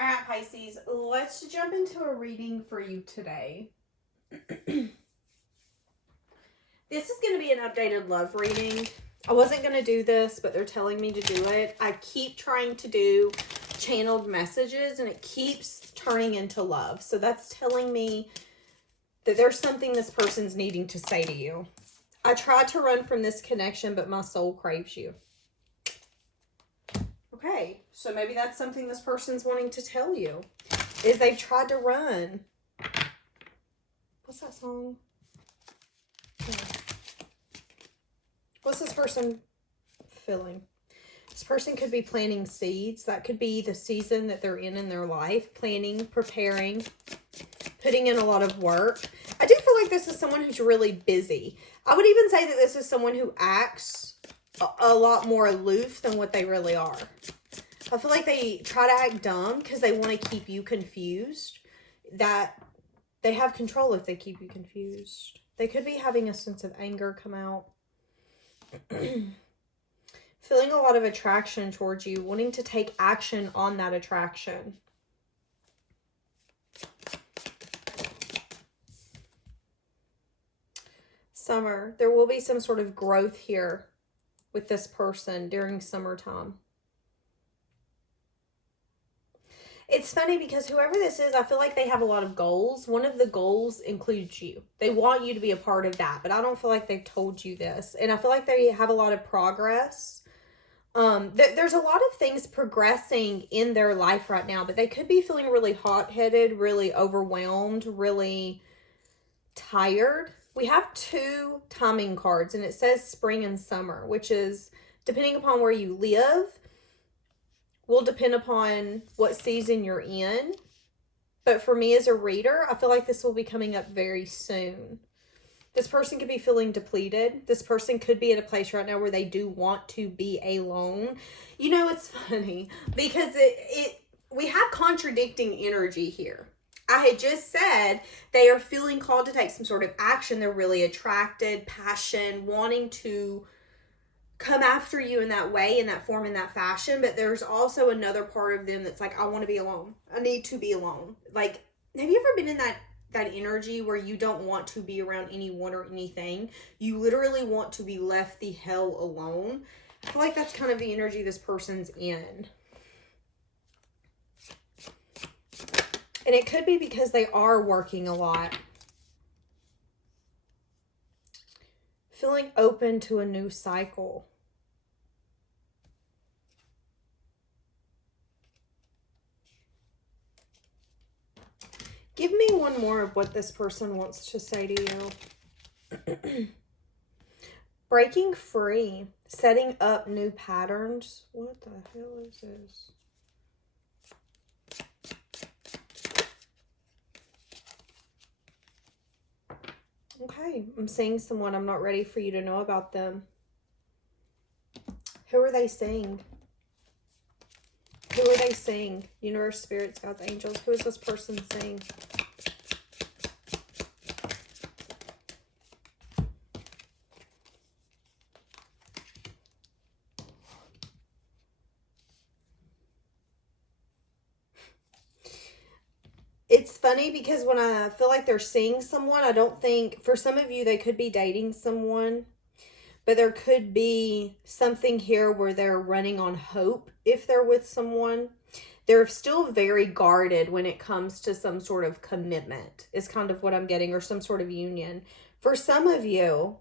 All right, Pisces, let's jump into a reading for you today. This is going to be an updated love reading. I wasn't going to do this, but they're telling me to do it. I keep trying to do channeled messages, and it keeps turning into love. So that's telling me that there's something this person's needing to say to you. I tried to run from this connection, but my soul craves you. Okay, so maybe that's something this person's wanting to tell you, is they've tried to run. What's that song? What's this person feeling? This person could be planting seeds. That could be the season that they're in their life. Planning, preparing, putting in a lot of work. I do feel like this is someone who's really busy. I would even say that this is someone who acts a lot more aloof than what they really are. I feel like they try to act dumb because they want to keep you confused. That they have control if they keep you confused. They could be having a sense of anger come out. Feeling a lot of attraction towards you, wanting to take action on that attraction. Summer. There will be some sort of growth here with this person during summertime. It's funny because whoever this is, I feel like they have a lot of goals. One of the goals includes you. They want you to be a part of that, but I don't feel like they've told you this. And I feel like they have a lot of progress. There's a lot of things progressing in their life right now, but they could be feeling really hot-headed, really overwhelmed, really tired. We have 2 timing cards, and it says spring and summer, which is, depending upon where you live, will depend upon what season you're in. But for me as a reader, I feel like this will be coming up very soon. This person could be feeling depleted. This person could be at a place right now where they do want to be alone. You know, it's funny because we have contradicting energy here. I had just said they are feeling called to take some sort of action. They're really attracted, passion, wanting to come after you in that way, in that form, in that fashion. But there's also another part of them that's like, I want to be alone. I need to be alone. Like, have you ever been in that energy where you don't want to be around anyone or anything? You literally want to be left the hell alone. I feel like that's kind of the energy this person's in. And it could be because they are working a lot. Feeling open to a new cycle. Give me one more of what this person wants to say to you. Breaking free. Setting up new patterns. What the hell is this? Okay, I'm seeing someone. I'm not ready for you to know about them. Who are they seeing? Who are they seeing? Universe, spirits, gods, angels. Who is this person seeing? It's funny because when I feel like they're seeing someone, I don't think, for some of you, they could be dating someone, but there could be something here where they're running on hope if they're with someone. They're still very guarded when it comes to some sort of commitment, is kind of what I'm getting, or some sort of union. For some of you,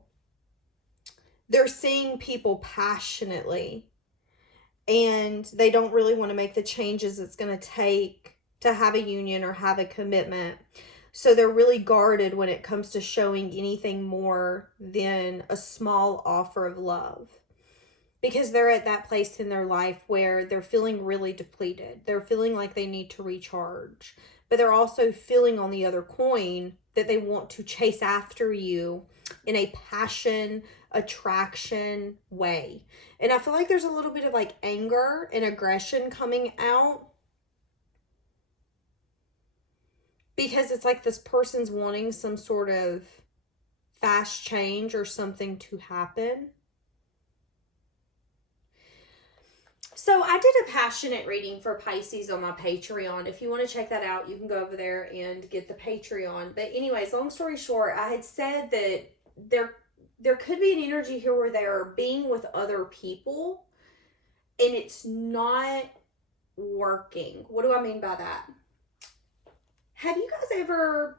they're seeing people passionately, and they don't really want to make the changes it's going to take to have a union or have a commitment. So they're really guarded when it comes to showing anything more than a small offer of love. Because they're at that place in their life where they're feeling really depleted. They're feeling like they need to recharge. But they're also feeling on the other coin that they want to chase after you in a passion, attraction way. And I feel like there's a little bit of like anger and aggression coming out. Because it's like this person's wanting some sort of fast change or something to happen. So I did a passionate reading for Pisces on my Patreon. If you want to check that out, you can go over there and get the Patreon. But anyways, long story short, I had said that there could be an energy here where they're being with other people and it's not working. What do I mean by that? Have you guys ever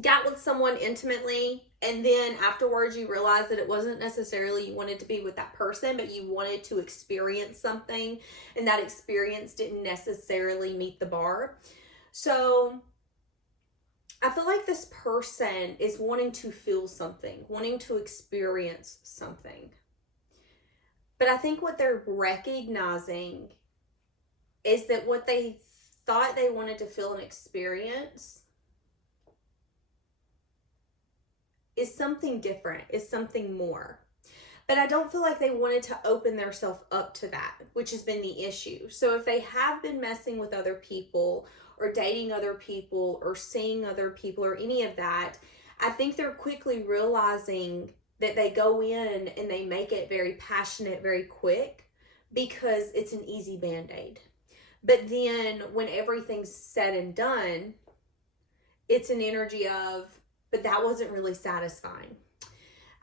got with someone intimately and then afterwards you realize that it wasn't necessarily you wanted to be with that person, but you wanted to experience something and that experience didn't necessarily meet the bar? So I feel like this person is wanting to feel something, wanting to experience something. But I think what they're recognizing is that what they thought they wanted to feel and experience is something different, is something more. But I don't feel like they wanted to open themselves up to that, which has been the issue. So if they have been messing with other people or dating other people or seeing other people or any of that, I think they're quickly realizing that they go in and they make it very passionate very quick because it's an easy band-aid. But then when everything's said and done, it's an energy of, but that wasn't really satisfying.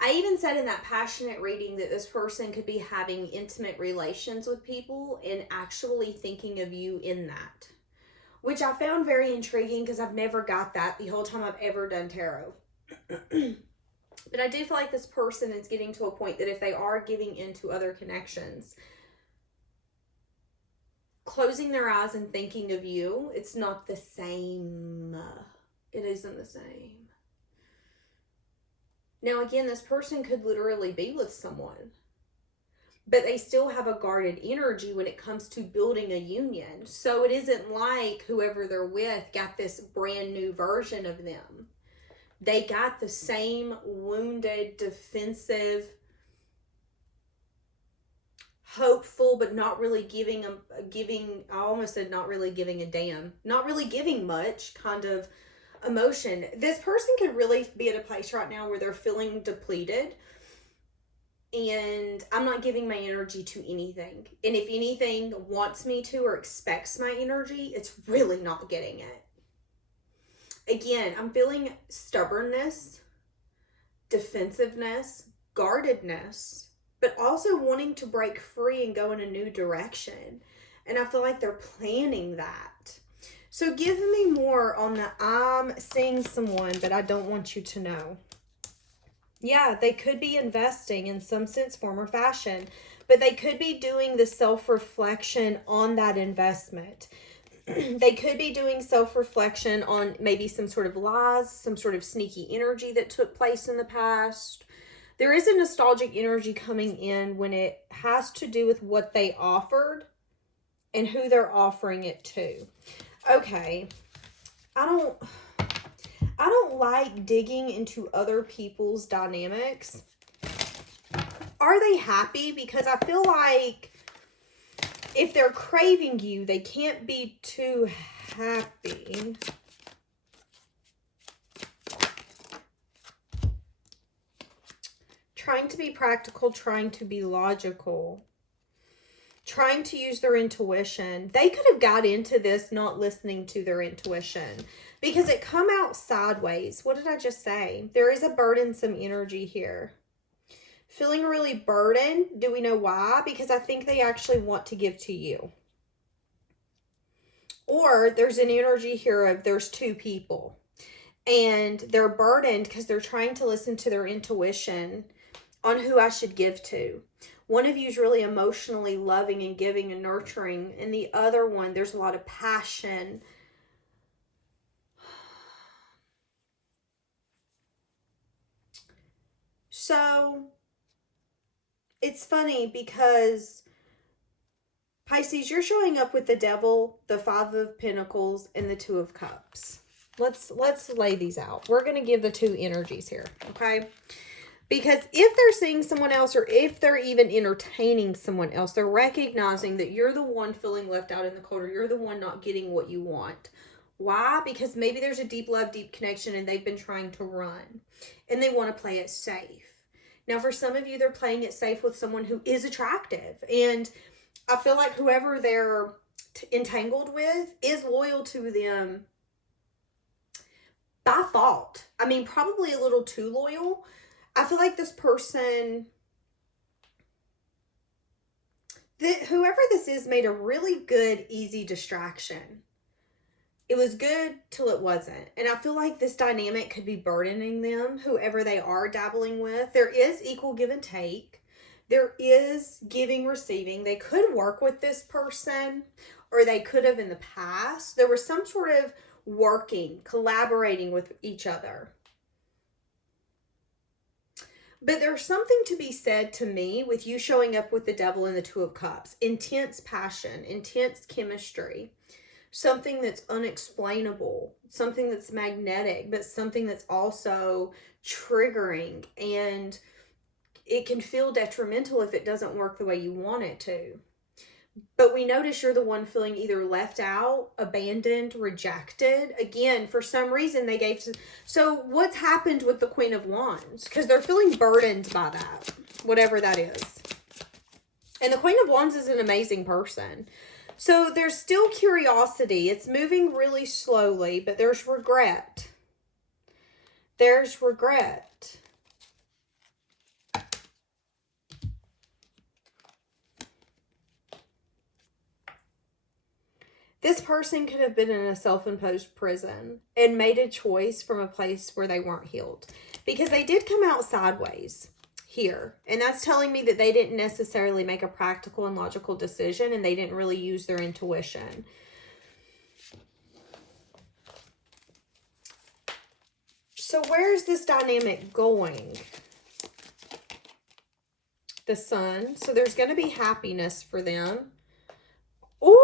I even said in that passionate reading that this person could be having intimate relations with people and actually thinking of you in that, which I found very intriguing because I've never got that the whole time I've ever done tarot. But I do feel like this person is getting to a point that if they are giving into other connections, closing their eyes and thinking of you, it's not the same. It isn't the same. Now, again, this person could literally be with someone, but they still have a guarded energy when it comes to building a union. So it isn't like whoever they're with got this brand new version of them. They got the same wounded, defensive, hopeful, but not really giving, I almost said not really giving a damn, not really giving much kind of emotion. This person could really be at a place right now where they're feeling depleted and I'm not giving my energy to anything. And if anything wants me to or expects my energy, it's really not getting it. Again, I'm feeling stubbornness, defensiveness, guardedness, but also wanting to break free and go in a new direction. And I feel like they're planning that. So give me more on the I'm seeing someone, but I don't want you to know. Yeah, they could be investing in some sense, form, or fashion, but they could be doing the self-reflection on that investment. They could be doing self-reflection on maybe some sort of lies, some sort of sneaky energy that took place in the past. There is a nostalgic energy coming in when it has to do with what they offered and who they're offering it to. Okay, I don't like digging into other people's dynamics. Are they happy? Because I feel like if they're craving you, they can't be too happy. Trying to be practical, trying to be logical, trying to use their intuition. They could have got into this not listening to their intuition because it come out sideways. What did I just say? There is a burdensome energy here. Feeling really burdened. Do we know why? Because I think they actually want to give to you. Or there's an energy here of there's two people and they're burdened because they're trying to listen to their intuition on who I should give to. One of you is really emotionally loving and giving and nurturing, and the other one, there's a lot of passion. So it's funny because Pisces, you're showing up with the Devil, the Five of Pentacles, and the Two of Cups. Let's lay these out. We're going to give the two energies here, okay? Because if they're seeing someone else or if they're even entertaining someone else, they're recognizing that you're the one feeling left out in the cold or you're the one not getting what you want. Why? Because maybe there's a deep love, deep connection and they've been trying to run and they want to play it safe. Now, for some of you, they're playing it safe with someone who is attractive. And I feel like whoever they're entangled with is loyal to them by fault. I mean, probably a little too loyal. I feel like this person, whoever this is, made a really good, easy distraction. It was good till it wasn't. And I feel like this dynamic could be burdening them, whoever they are dabbling with. There is equal give and take. There is giving, receiving. They could work with this person, or they could have in the past. There was some sort of working, collaborating with each other. But there's something to be said to me with you showing up with the Devil and the Two of Cups. Intense passion, intense chemistry. Something that's unexplainable, something that's magnetic, but something that's also triggering, and it can feel detrimental if it doesn't work the way you want it to. But we notice you're the one feeling either left out, abandoned, rejected. Again, for some reason they gave to... So what's happened with the Queen of Wands? Because they're feeling burdened by that, whatever that is. And the Queen of Wands is an amazing person. So there's still curiosity. It's moving really slowly, but there's regret. There's regret. This person could have been in a self-imposed prison and made a choice from a place where they weren't healed, because they did come out sideways here. And that's telling me that they didn't necessarily make a practical and logical decision, and they didn't really use their intuition. So where is this dynamic going? The Sun. So there's going to be happiness for them. Oh,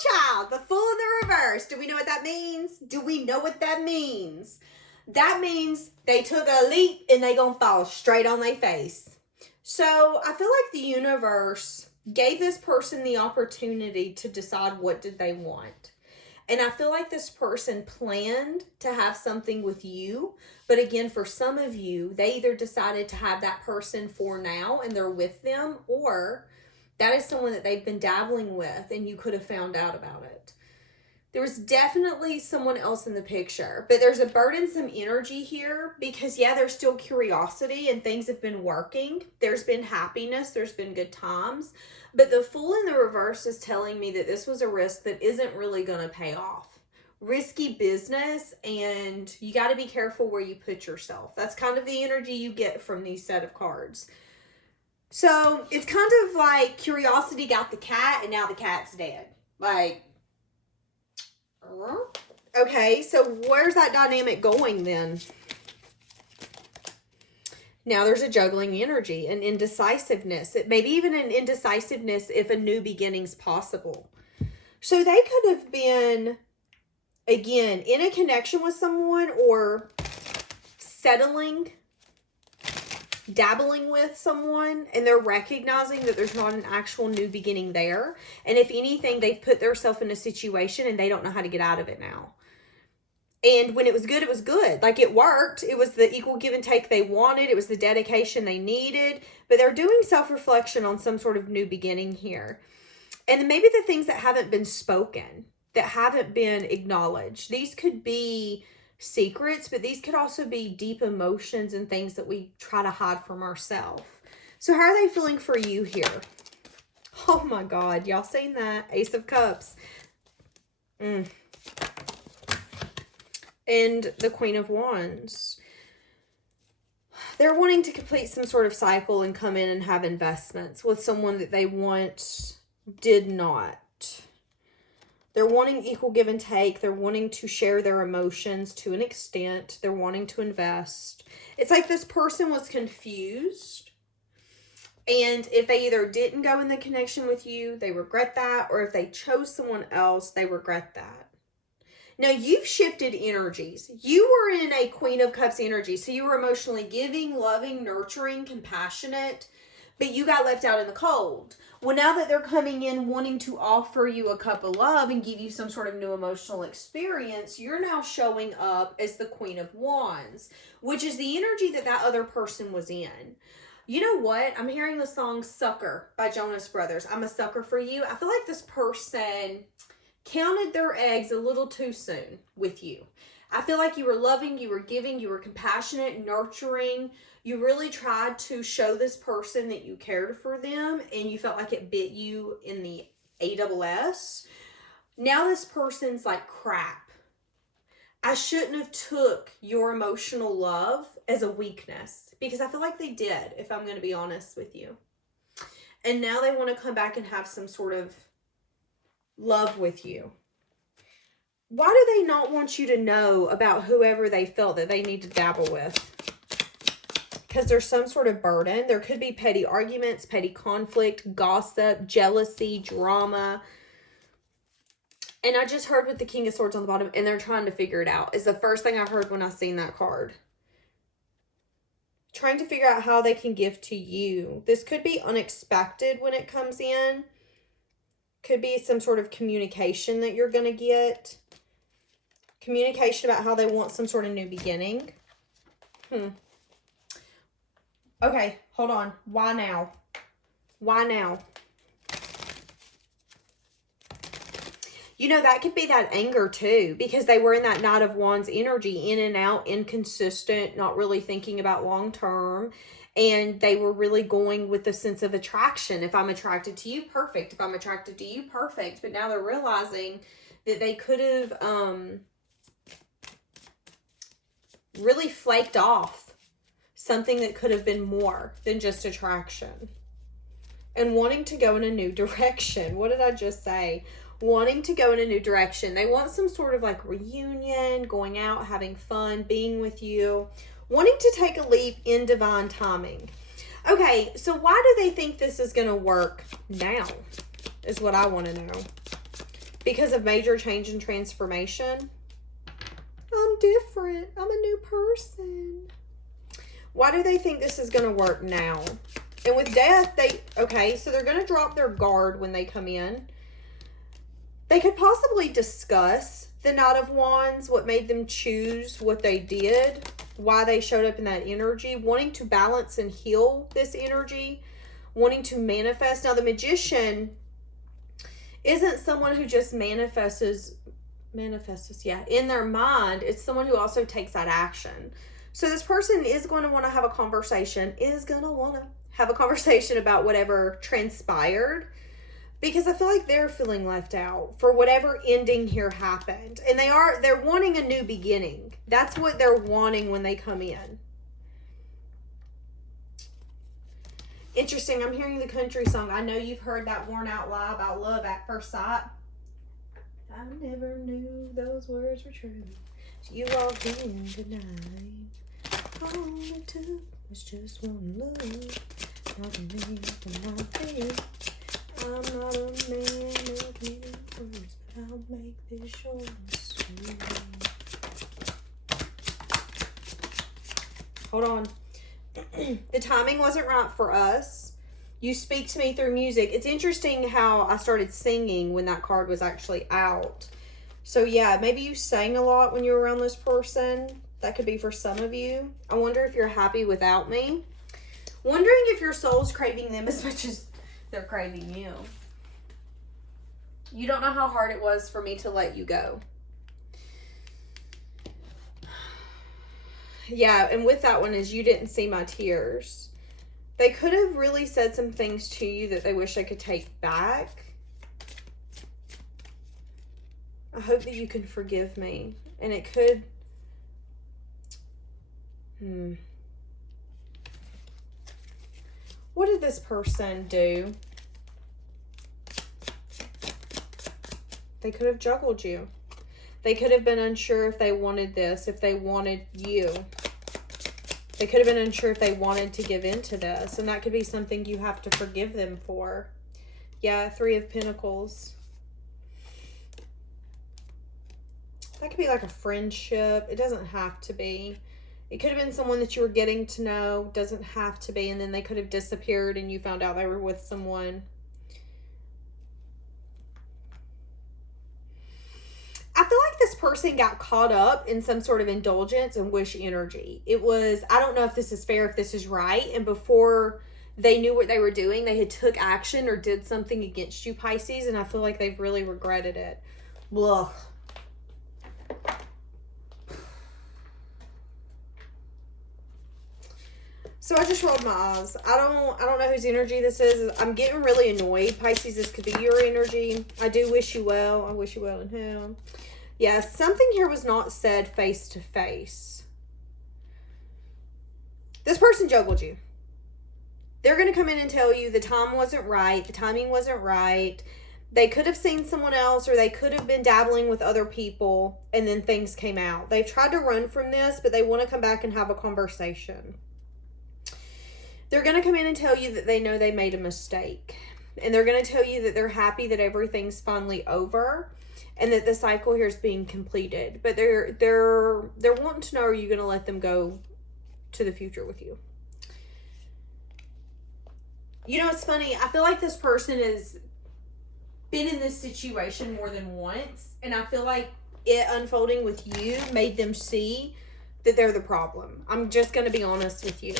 child, the Fool in the reverse. Do we know what that means? Do we know what that means? That means they took a leap and they gonna fall straight on their face. So I feel like the universe gave this person the opportunity to decide what did they want. And I feel like this person planned to have something with you. But again, for some of you, they either decided to have that person for now and they're with them, or that is someone that they've been dabbling with and you could have found out about it. There was definitely someone else in the picture, but there's a burdensome energy here because, yeah, there's still curiosity and things have been working. There's been happiness. There's been good times. But the Fool in the reverse is telling me that this was a risk that isn't really going to pay off. Risky business, and you got to be careful where you put yourself. That's kind of the energy you get from these set of cards. So it's kind of like curiosity got the cat and now the cat's dead. Like, okay, so where's that dynamic going then? Now there's a juggling energy, an indecisiveness. Maybe even an indecisiveness if a new beginning's possible. So they could have been, again, in a connection with someone or settling, dabbling with someone, and they're recognizing that there's not an actual new beginning there. And if anything, they've put themselves in a situation and they don't know how to get out of it now. And when it was good, it was good. Like, it worked. It was the equal give and take they wanted. It was the dedication they needed. But they're doing self-reflection on some sort of new beginning here. And then maybe the things that haven't been spoken, that haven't been acknowledged. These could be secrets, but these could also be deep emotions and things that we try to hide from ourselves. So how are they feeling for you here? Oh my God, y'all seen that? Ace of Cups. And the Queen of Wands. They're wanting to complete some sort of cycle and come in and have investments with someone that they once did not. They're wanting equal give and take. They're wanting to share their emotions to an extent. They're wanting to invest. It's like this person was confused. And if they either didn't go in the connection with you, they regret that. Or if they chose someone else, they regret that. Now, you've shifted energies. You were in a Queen of Cups energy. So you were emotionally giving, loving, nurturing, compassionate. But you got left out in the cold. Well, now that they're coming in wanting to offer you a cup of love and give you some sort of new emotional experience, you're now showing up as the Queen of Wands, which is the energy that that other person was in. You know what? I'm hearing the song Sucker by Jonas Brothers. I'm a sucker for you. I feel like this person counted their eggs a little too soon with you. I feel like you were loving, you were giving, you were compassionate, nurturing. You really tried to show this person that you cared for them, and you felt like it bit you in the ASS. Now this person's like, crap. I shouldn't have took your emotional love as a weakness, because I feel like they did, if I'm going to be honest with you. And now they want to come back and have some sort of love with you. Why do they not want you to know about whoever they felt that they need to dabble with? Because there's some sort of burden. There could be petty arguments, petty conflict, gossip, jealousy, drama. And I just heard with the King of Swords on the bottom, and they're trying to figure it out. Is the first thing I heard when I seen that card. Trying to figure out how they can give to you. This could be unexpected when it comes in. Could be some sort of communication that you're going to get. Communication about how they want some sort of new beginning. Okay, hold on. Why now? Why now? You know, that could be that anger too, because they were in that Knight of Wands energy, in and out, inconsistent, not really thinking about long term. And they were really going with the sense of attraction. If I'm attracted to you, perfect. If I'm attracted to you, perfect. But now they're realizing that they could have really flaked off something that could have been more than just attraction. And wanting to go in a new direction. What did I just say? Wanting to go in a new direction. They want some sort of like reunion, going out, having fun, being with you, wanting to take a leap in divine timing. Okay, so why do they think this is going to work now is what I want to know. Because of major change and transformation. I'm different. I'm a new person. Why do they think this is going to work now? And with death, so they're going to drop their guard when they come in. They could possibly discuss the Knight of Wands, what made them choose what they did, why they showed up in that energy, wanting to balance and heal this energy, wanting to manifest. Now, the Magician isn't someone who just manifests, in their mind. It's someone who also takes that action. So this person is going to want to have a conversation, about whatever transpired. Because I feel like they're feeling left out for whatever ending here happened. And they're wanting a new beginning. That's what they're wanting when they come in. Interesting. I'm hearing the country song. I know you've heard that worn out lie about love at first sight. I never knew those words were true. You walked in tonight. All it took was just one look. Not a man for my feet. I'm not a man of many words, but I'll make this short and sweet. Hold on. The timing wasn't right for us. You speak to me through music. It's interesting how I started singing when that card was actually out. So yeah, maybe you sang a lot when you were around this person. That could be for some of you. I wonder if you're happy without me. Wondering if your soul's craving them as much as they're craving you. You don't know how hard it was for me to let you go. Yeah, and with that one is you didn't see my tears. They could have really said some things to you that they wish they could take back. I hope that you can forgive me. And it could... What did this person do? They could have juggled you. They could have been unsure if they wanted this, if they wanted you. They could have been unsure if they wanted to give into this. And that could be something you have to forgive them for. Yeah, 3 of Pentacles. That could be like a friendship. It doesn't have to be. It could have been someone that you were getting to know. Doesn't have to be. And then they could have disappeared and you found out they were with someone. I feel like this person got caught up in some sort of indulgence and wish energy. It was, I don't know if this is fair, if this is right. And before they knew what they were doing, they had took action or did something against you, Pisces. And I feel like they've really regretted it. Ugh. So I just rolled my eyes. I don't know whose energy this is. I'm getting really annoyed. Pisces, this could be your energy. I do wish you well. I wish you well in hell. Yeah, something here was not said face to face. This person juggled you. They're going to come in and tell you the time wasn't right. The timing wasn't right. They could have seen someone else, or they could have been dabbling with other people, and then things came out. They've tried to run from this, but they want to come back and have a conversation. They're going to come in and tell you that they know they made a mistake. And they're going to tell you that they're happy that everything's finally over and that the cycle here is being completed. But they're wanting to know, are you going to let them go to the future with you? You know, it's funny. I feel like this person has been in this situation more than once. And I feel like it unfolding with you made them see that they're the problem. I'm just going to be honest with you.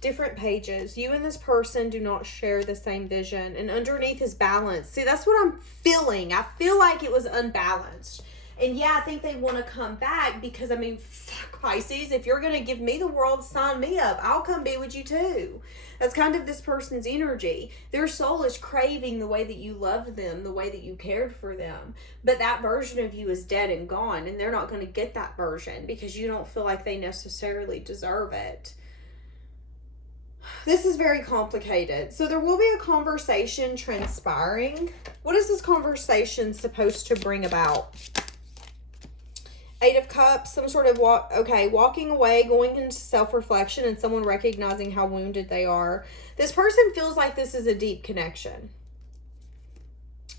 Different pages. You and this person do not share the same vision. And underneath is balance. See, that's what I'm feeling. I feel like it was unbalanced. And yeah, I think they want to come back because, I mean, fuck, Pisces. If you're going to give me the world, sign me up. I'll come be with you too. That's kind of this person's energy. Their soul is craving the way that you loved them, the way that you cared for them. But that version of you is dead and gone. And they're not going to get that version because you don't feel like they necessarily deserve it. This is very complicated. So there will be a conversation transpiring. What is this conversation supposed to bring about? 8 of Cups, some sort of walking away, going into self-reflection, and someone recognizing how wounded they are. This person feels like this is a deep connection.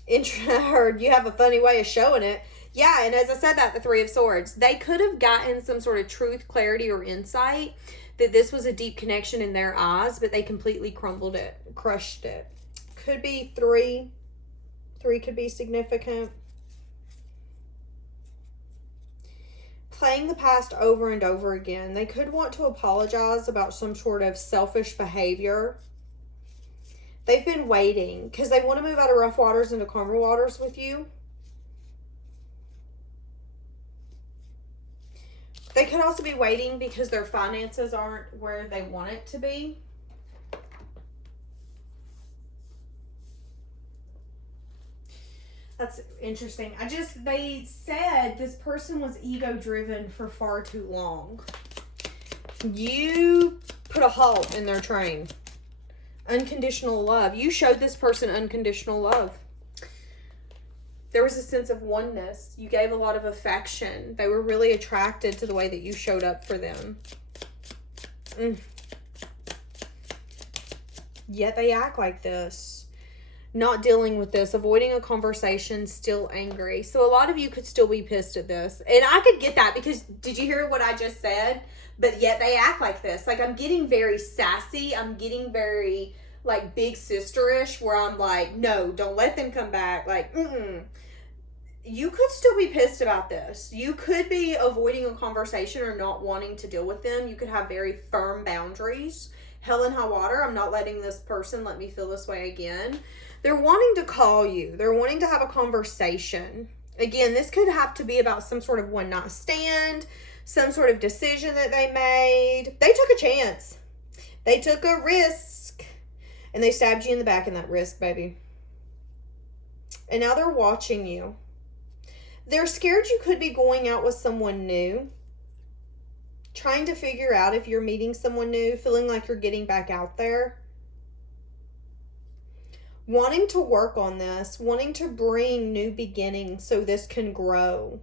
Heard you have a funny way of showing it. Yeah, and as I said that, the 3 of Swords. They could have gotten some sort of truth, clarity, or insight that this was a deep connection in their eyes, but they completely crumbled it, crushed it. Could be 3. 3 could be significant. Playing the past over and over again. They could want to apologize about some sort of selfish behavior. They've been waiting because they want to move out of rough waters into calmer waters with you. They could also be waiting because their finances aren't where they want it to be. That's interesting. They said this person was ego-driven for far too long. You put a halt in their train. Unconditional love. You showed this person unconditional love. There was a sense of oneness. You gave a lot of affection. They were really attracted to the way that you showed up for them. Yet they act like this. Not dealing with this. Avoiding a conversation. Still angry. So a lot of you could still be pissed at this. And I could get that because did you hear what I just said? But yet they act like this. Like I'm getting very sassy. I'm getting very like big sister-ish where I'm like, no, don't let them come back. Like, you could still be pissed about this. You could be avoiding a conversation or not wanting to deal with them. You could have very firm boundaries. Hell and high water. I'm not letting this person let me feel this way again. They're wanting to call you. They're wanting to have a conversation. Again, this could have to be about some sort of one night stand, some sort of decision that they made. They took a chance. They took a risk. And they stabbed you in the back in that risk, baby. And now they're watching you. They're scared you could be going out with someone new. Trying to figure out if you're meeting someone new. Feeling like you're getting back out there. Wanting to work on this. Wanting to bring new beginnings so this can grow.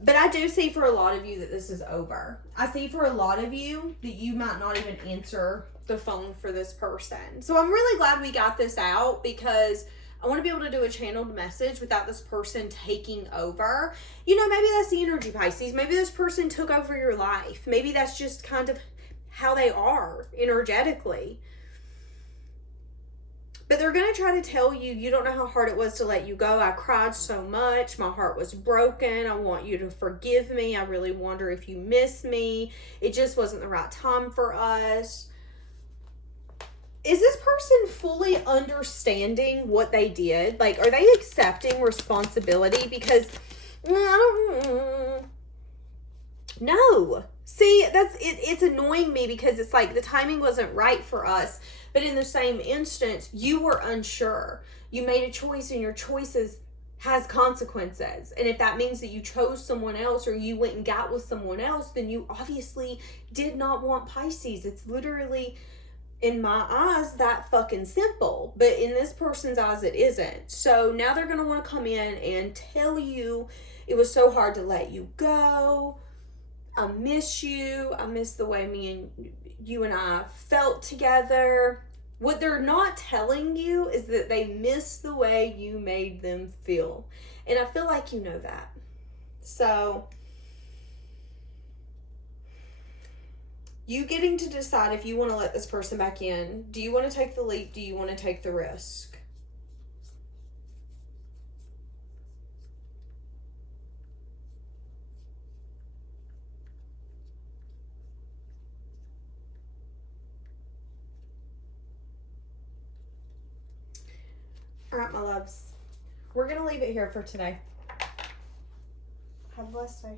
But I do see for a lot of you that this is over. I see for a lot of you that you might not even answer the phone for this person. So I'm really glad we got this out because I want to be able to do a channeled message without this person taking over. You know, maybe that's the energy, Pisces. Maybe this person took over your life. Maybe that's just kind of how they are energetically. But they're going to try to tell you, you don't know how hard it was to let you go. I cried so much. My heart was broken. I want you to forgive me. I really wonder if you miss me. It just wasn't the right time for us. Is this person fully understanding what they did? Like, are they accepting responsibility? Because, no. See, it's annoying me because it's like the timing wasn't right for us. But in the same instance, you were unsure. You made a choice, and your choices has consequences. And if that means that you chose someone else or you went and got with someone else, then you obviously did not want Pisces. It's literally, in my eyes, that fucking simple. But in this person's eyes, it isn't. So now they're going to want to come in and tell you it was so hard to let you go. I miss you. I miss the way you and I felt together. What they're not telling you is that they miss the way you made them feel. And I feel like you know that. So, you getting to decide if you want to let this person back in. Do you want to take the leap? Do you want to take the risk? All right, my loves. We're going to leave it here for today. Have a blessed day.